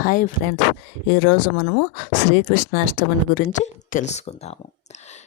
Hi friends ఈరోజు మనము శ్రీకృష్ణాష్టమిని గురించి తెలుసుకుందాము.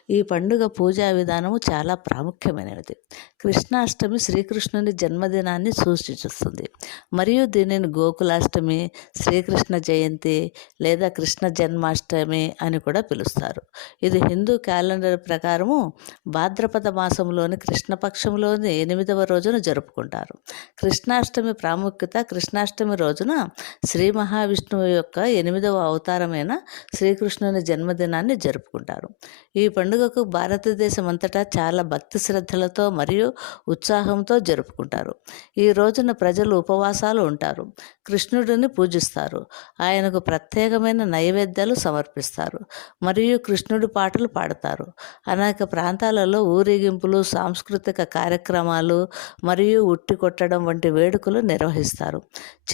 ఈ పండుగ పూజా విధానము చాలా ప్రాముఖ్యమైనది. కృష్ణాష్టమి శ్రీకృష్ణుని జన్మదినాన్ని సూచిస్తుంది. మరియు దీనిని గోకులాష్టమి శ్రీకృష్ణ జయంతి లేదా కృష్ణ జన్మాష్టమి అని కూడా పిలుస్తారు. ఇది హిందూ క్యాలెండర్ ప్రకారము భాద్రపద మాసంలోని కృష్ణపక్షంలోని ఎనిమిదవ రోజున జరుపుకుంటారు. కృష్ణాష్టమి ప్రాముఖ్యత కృష్ణాష్టమి రోజున శ్రీ మహావిష్ణువు యొక్క ఎనిమిదవ అవతారమైన శ్రీకృష్ణుని జన్మదినాన్ని జరుపుకుంటారు. ఈ పండుగకు భారతదేశం అంతటా చాలా భక్తి శ్రద్ధలతో మరియు ఉత్సాహంతో జరుపుకుంటారు. ఈ రోజున ప్రజలు ఉపవాసాలు ఉంటారు. కృష్ణుడిని పూజిస్తారు. ఆయనకు ప్రత్యేకమైన నైవేద్యాలు సమర్పిస్తారు. మరియు కృష్ణుడి పాటలు పాడతారు. అనేక ప్రాంతాలలో ఊరేగింపులు సాంస్కృతిక కార్యక్రమాలు మరియు ఉట్టి కొట్టడం వంటి వేడుకలు నిర్వహిస్తారు.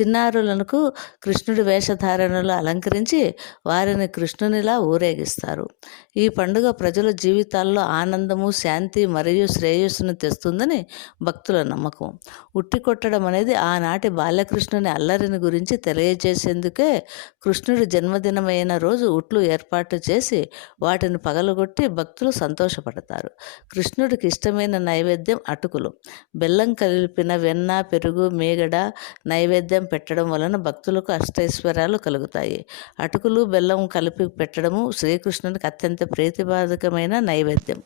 చిన్నారులకు కృష్ణుడి వేషధారణలు అలంకరించి వారిని కృష్ణునిలా ఊరేగిస్తారు. ఈ పండుగ ప్రజల జీవితాల్లో ఆనందము శాంతి మరియు శ్రేయస్సును తెస్తుందని భక్తుల నమ్మకం. ఉట్టి కొట్టడం అనేది ఆనాటి బాలకృష్ణుని అల్లరిని గురించి తెలియజేసేందుకే కృష్ణుడి జన్మదినమైన రోజు ఉట్లు ఏర్పాటు చేసి వాటిని పగలగొట్టి భక్తులు సంతోషపడతారు. కృష్ణుడికి ఇష్టమైన నైవేద్యం అటుకులు. బెల్లం కలిపిన వెన్న పెరుగు మేగడ నైవేద్యం పెట్టడం వలన భక్తులకు అష్టైశ్వర్యాలు కలుగుతాయి. అటుకులు బెల్లం కలిపి పెట్టడము శ్రీకృష్ణునికి అత్యంత ప్రీతిపాదకమైన నైవేద్యం.